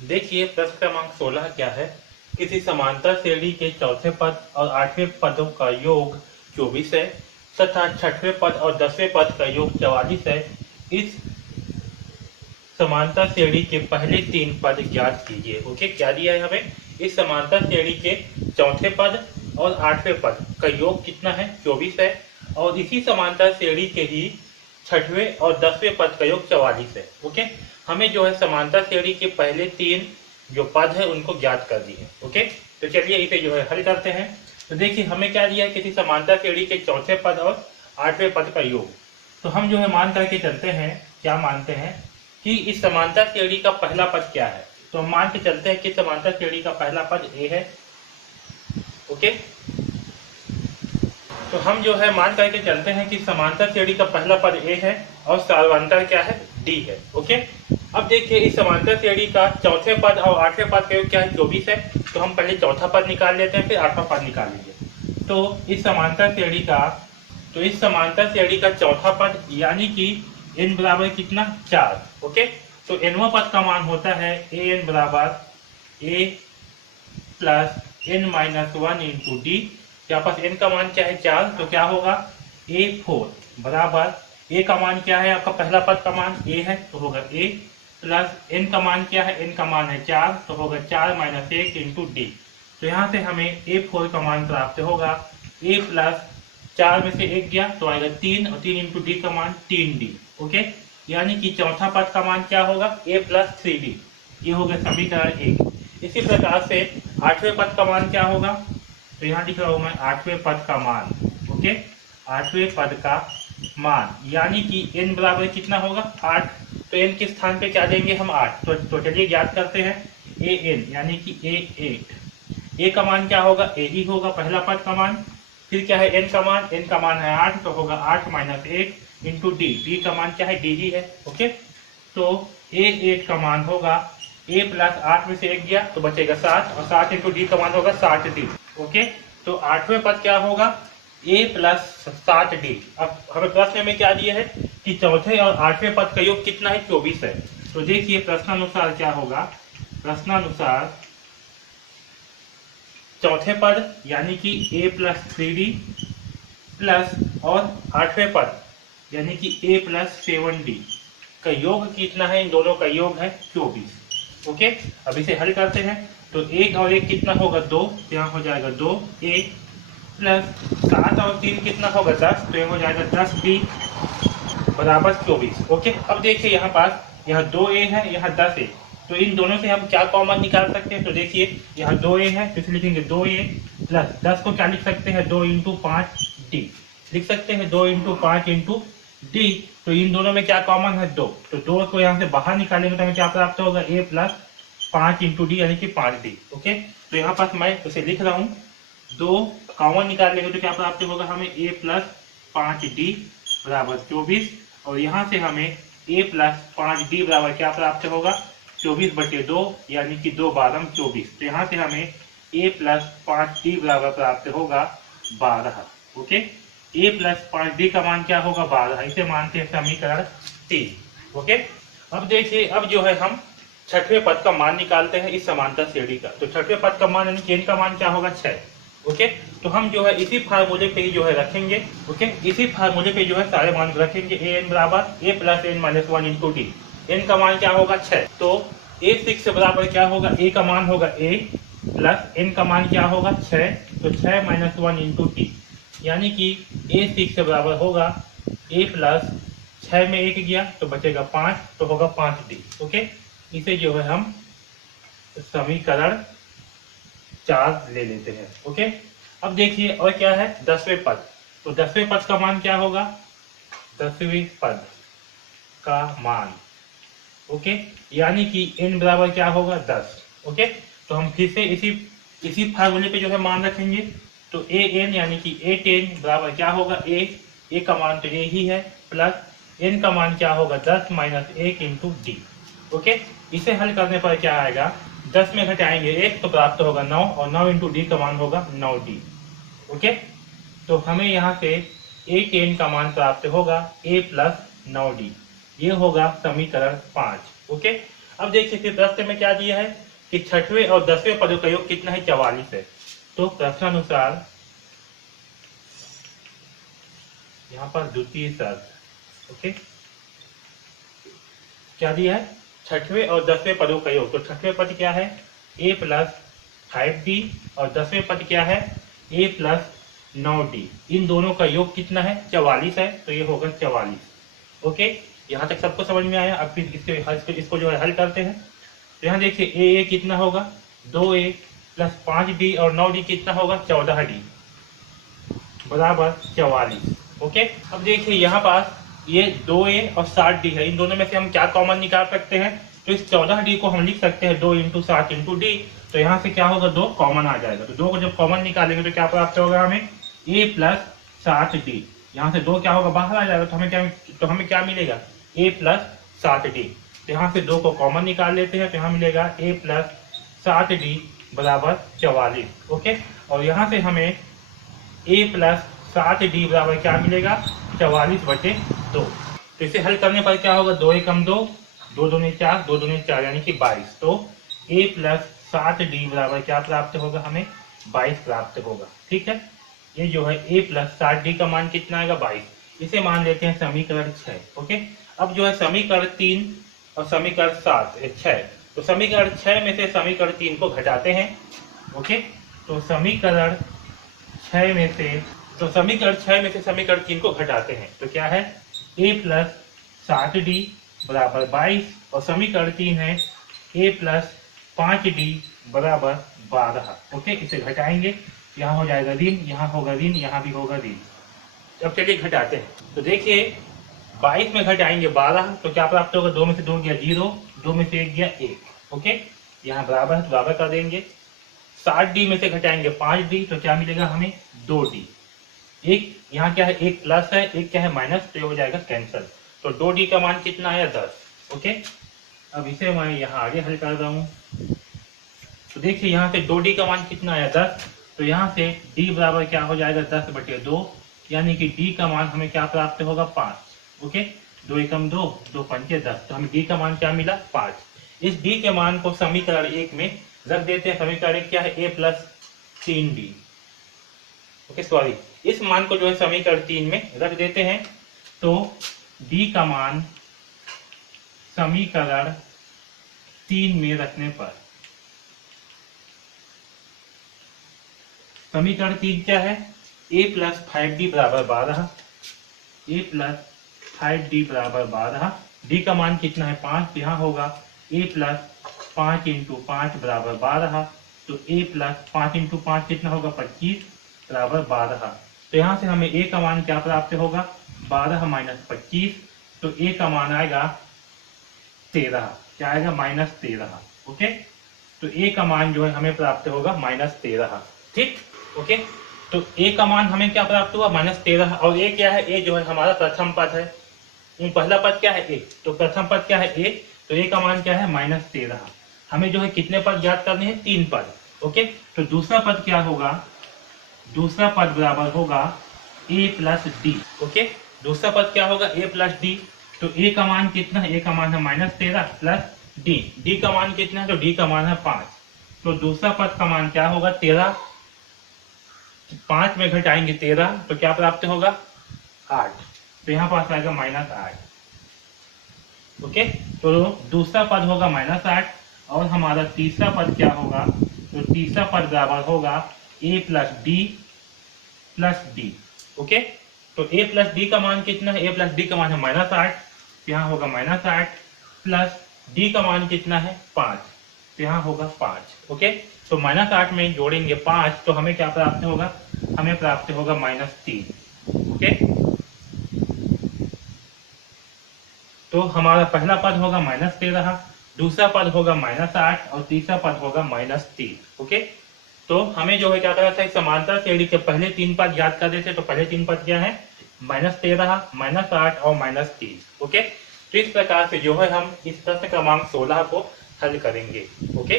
देखिए प्रश्न क्रमांक 16 क्या है। किसी समांतर श्रेणी के चौथे पद और आठवें पदों का योग 24 है तथा छठवें पद और 10वें पद का योग 44 है। इस समांतर श्रेणी के पहले तीन पद ज्ञात कीजिए। ओके, क्या दिया है हमें? इस समांतर श्रेणी के चौथे पद और आठवें पद का योग कितना है? 24 है। और इसी समांतर श्रेणी के ही छठवें और 10वें पद का योग 44 है। ओके, हमें जो है समांतर श्रेणी के पहले तीन जो पद है उनको ज्ञात कर दिए। ओके, तो चलिए इसे जो है हल करते हैं। तो देखिए हमें क्या दिया है, किसी समांतर श्रेणी के चौथे पद और आठवें पद का योग। तो हम जो है मान करके चलते हैं, क्या मानते हैं कि इस समांतर श्रेणी का पहला पद क्या है। तो हम मान के चलते हैं कि समांतर श्रेणी का पहला पद ए है। ओके, तो हम जो है मान करके चलते हैं कि समांतर श्रेणी का पहला पद ए है और सार्वंतर क्या है? डी है। ओके, अब देखिए इस समांतर श्रेणी का चौथे पद और आठवें पद का योग क्या है? 24 है। तो हम पहले चौथा पद निकाल लेते हैं, फिर आठवां पद निकालेंगे। तो इस समांतर श्रेणी का चौथा पद यानी कि n बराबर कितना? 4। ओके, तो nवां पद का मान होता है an बराबर a plus n minus 1 into D. यहाँ पास n का मान क्या है? 4। तो क्या होगा? a4 बराबर a का मान क्या है? आपका पहला पद का मान a है, तो होगा a प्लस n का मान क्या है? n का मान है 4, तो होगा 4 माइनस 1 इंटू डी। तो यहाँ से हमें a4 का मान प्राप्त होगा a प्लस 4 में से 1 गया तो आएगा 3 और 3 इंटू डी का मान 3d। ओके, यानी कि चौथा पद का मान क्या होगा? a plus 3d। ये हो गया समीकरण 1। इसी प्रकार से आठवें पद का मान क्या होगा? तो यहाँ लिख रहा हूं मैं आठवें पद का मान। ओके, आठवें पद का मान यानी कि n बराबर कितना होगा? 8। तो n के स्थान पे क्या देंगे हम? 8। तो चलिए ज्ञात करते हैं an यानी कि a8। a का मान क्या होगा? a ही होगा पहला पद का मान। फिर क्या है? n का मान, n का मान है 8, तो होगा 8 माइनस 1 इंटू डी का मान क्या है? d ही है। ओके, तो a8 का मान होगा a प्लस 8 में से 1 गया तो बचेगा 7 और 7 इंटू डी का मान होगा 60d। ओके, तो आठवें पद क्या होगा? a plus 7d। अब हमें प्रश्न में क्या दिया है कि चौथे और आठवें पद का योग कितना है? 24 है। तो देखिए प्रश्नानुसार क्या होगा? प्रश्नानुसार चौथे पद यानी कि a प्लस 3d प्लस और आठवें पद यानी कि a प्लस 7d का योग कितना है? इन दोनों का योग है 24। ओके, अब इसे हल करते हैं। तो 1 और 1 कितना होगा? 2, तो यहाँ हो जाएगा 2a प्लस 7 और 3 कितना होगा? 10, तो यहाँ हो जाएगा 10b बराबर 24। ओके, अब देखिए यहाँ पास यहाँ 2a है, यहाँ 10a। तो इन दोनों से हम क्या कॉमन निकाल सकते हैं? तो देखिए यहाँ 2a है तो इसे लिखेंगे 2a प्लस 10 को क्या लिख सकते हैं? 2 इंटू 5d लिख सकते हैं, 2 इंटू 5 इंटू डी। तो इन दोनों में क्या कॉमन है? 2। तो 2 को यहाँ से बाहर निकालेंगे तो हमें क्या प्राप्त होगा? a प्लस 5 इंटू डी यानी कि 5d। ओके, तो यहाँ पास मैं उसे लिख रहा हूँ, 2 कॉमन निकाल लेंगे तो क्या प्राप्त होगा हमें? a प्लस 5d बराबर 24। और यहाँ से हमें a प्लस 5d बराबर क्या प्राप्त होगा? 24/2 यानी कि 2 12 24। तो यहाँ से हमें a प्लस 5d बराबर प्राप्त होगा 12। ओके, a प्लस 5d का मान क्या होगा? 12। इसे मानते हैं समीकरण 3। ओके, अब देखिए अब जो है हम छठवें पद का मान निकालते हैं इस समांतर श्रेणी का। तो छठवें पद का मान यानी कि n का मान क्या होगा? 6। ओके, तो हम जो है इसी फार्मूले पे ही जो है रखेंगे। ओके, इसी फार्मूले पे जो है सारे मान रखेंगे। an बराबर a plus n minus 1 into D. n का मान क्या होगा? 6। तो a6 बराबर क्या होगा? a का मान होगा a प्लस n का मान क्या होगा? 6। तो 6 माइनस 1 इंटू टी यानी कि a6 बराबर होगा a प्लस 6 में 1 गया तो बचेगा 5, तो होगा 5d। ओके, इसे जो है हम समीकरण 4 ले लेते हैं। ओके, अब देखिए और क्या है? 10वें पद। तो 10वें पद का मान क्या होगा? 10वें पद का मान ओके यानी कि n बराबर क्या होगा? 10। ओके, तो हम फिर से इसी फार्मूले पे जो है मान रखेंगे। तो an यानी कि a10 बराबर क्या होगा? a का मान तो a ही है प्लस n का मान क्या होगा? 10 माइनस 1 इंटू डी। ओके, इसे हल करने पर क्या आएगा? 10 में घटाएंगे 1 तो प्राप्त होगा 9 और 9 इंटू डी का मान होगा 9d। ओके, तो हमें यहाँ से a10 का मान प्राप्त होगा a प्लस 9d। ये होगा समीकरण 5। ओके, अब देखिए फिर प्रश्न में क्या दिया है कि छठवें और 10वें पदों का योग कितना है, 44 है। तो प्रश्नानुसार यहाँ पर द्वितीय शर्त, ओके, क्या दिया है, छठवें और 10वें पदों का योग। तो छठवें पद क्या है, a प्लस 5d, और 10वें पद क्या है, a प्लस 9d। इन दोनों का योग कितना है, 44 है। तो ये होगा 44। ओके, यहाँ तक सबको समझ में आया। अब फिर इसको जो है हल करते हैं। तो यहाँ देखिए a कितना होगा, 2a प्लस 5d, और 9d कितना होगा, 14d बराबर 44। ओके, अब देखिए यहाँ पास ये 2a और 60d है। इन दोनों में से हम क्या कॉमन निकाल सकते हैं, तो इस 14d को हम लिख सकते हैं 2 इंटू 60 इंटू डी। तो यहाँ से क्या होगा, 2 कॉमन आ जाएगा। तो 2 को जब कॉमन निकालेंगे तो क्या प्राप्त होगा हमें, a प्लस 60d। यहाँ से 2 क्या होगा, बाहर आ जाएगा। तो हमें क्या मिलेगा, a प्लस 60d। तो यहाँ से 2 को कॉमन निकाल लेते हैं। तो यहाँ मिलेगा a प्लस 60d बराबर 44। ओके, और यहाँ से हमें a प्लस 60d बराबर क्या मिलेगा, 44/2। तो इसे हल करने पर क्या होगा, 2 एकम 2, 2 दूनी 4, 2 दूनी 4 यानी कि 22। तो a प्लस 60d बराबर क्या प्राप्त होगा, हमें 22 प्राप्त होगा। ठीक है, ये जो है a प्लस 60d का मान कितना आएगा, 22। इसे मान लेते हैं समीकरण 6। ओके, अब जो है समीकरण 3 और समीकरण 6, तो समीकरण 6 में से समीकरण 3 को घटाते हैं। ओके, तो समीकरण 6 में से समीकरण 3 को घटाते हैं। तो क्या है, a प्लस 60d बराबर 22, और समीकरण 3 है a प्लस 5d बराबर 12। ओके, इसे घटाएंगे, यहाँ हो जाएगा ऋण, यहाँ होगा ऋण, यहाँ भी होगा ऋण। अब चलिए घटाते हैं। तो देखिए 22 में घटाएंगे 12, तो क्या प्राप्त होगा, 2 में से 2 गया 0, 2 में से 1 गया 1। ओके, यहाँ बराबर है तो बराबर कर देंगे। 60d में से घटाएंगे 5d, तो क्या मिलेगा हमें, 2d। एक यहाँ क्या है, एक प्लस है, एक क्या है माइनस, तो ये हो जाएगा कैंसल। तो 2d का मान कितना आया, 10। ओके, अब इसे मैं यहाँ आगे हल कर रहा हूँ। तो देखिए यहाँ से 2d का मान कितना आया, 10। तो यहाँ से d बराबर क्या हो जाएगा, 10/2, यानी कि d का मान हमें क्या प्राप्त होगा, 5। ओके, 2 एकम 2, 2 पंचे 10। तो हमें d का मान क्या मिला, 5। इस d के मान को समीकरण 1 में रख देते हैं। समीकरण 1 क्या है, a plus 3d। Okay, sorry, इस मान को जो है समीकरण 3 में रख देते हैं। तो d का मान समीकरण 3 में रखने पर, समीकरण 3 क्या है, a प्लस 5d बराबर 12, a प्लस 5d बराबर 12। d का मान कितना है, 5। यहाँ होगा a प्लस 5 इंटू 5 बराबर 12। तो a प्लस 5 इंटू 5 कितना होगा, 25 बराबर 12। तो यहाँ से हमें a का मान क्या प्राप्त होगा, 12 माइनस 25। तो a का मान आएगा 13। क्या आएगा, -13। ओके, तो a का मान जो है हमें प्राप्त होगा -13। ठीक, ओके, तो a का मान हमें क्या प्राप्त हुआ, -13। और a क्या है, a जो है हमारा प्रथम पद है। पहला पद क्या है, a, तो प्रथम पद क्या है, a। तो a का मान क्या है, -13। हमें जो है कितने पद ज्ञात करने हैं, 3 पद। ओके, तो दूसरा पद क्या होगा, दूसरा पद बराबर होगा a प्लस डी। ओके, दूसरा पद क्या होगा, a प्लस डी। तो a का मान कितना है, a का मान है -13 प्लस d का मान कितना है, तो d का मान है 5। तो दूसरा पद का मान क्या होगा, 13। 5 में घटाएंगे 13, तो क्या प्राप्त होगा, 8। तो यहाँ पास आएगा -8। ओके, तो दूसरा पद होगा -8, और हमारा तीसरा पद क्या होगा, तो तीसरा पद बराबर होगा a plus D plus D. Okay, तो a प्लस डी का मान कितना है, a प्लस डी का मान है -8, यहाँ होगा -8 प्लस d का मान कितना है, 5, तो यहाँ होगा 5। ओके, तो -8 में जोड़ेंगे 5, तो हमें क्या प्राप्त होगा, हमें प्राप्त होगा -3। ओके, तो हमारा पहला पद होगा -13, दूसरा पद होगा -8, और तीसरा पद होगा -3। ओके, तो हमें जो है क्या करना था, समांतर श्रेणी के पहले 3 पद याद कर देते। तो पहले 3 पद क्या है, -13, -8 और -3। ओके, तो इस प्रकार से जो है हम इस प्रश्न क्रमांक 16 को हल करेंगे। ओके।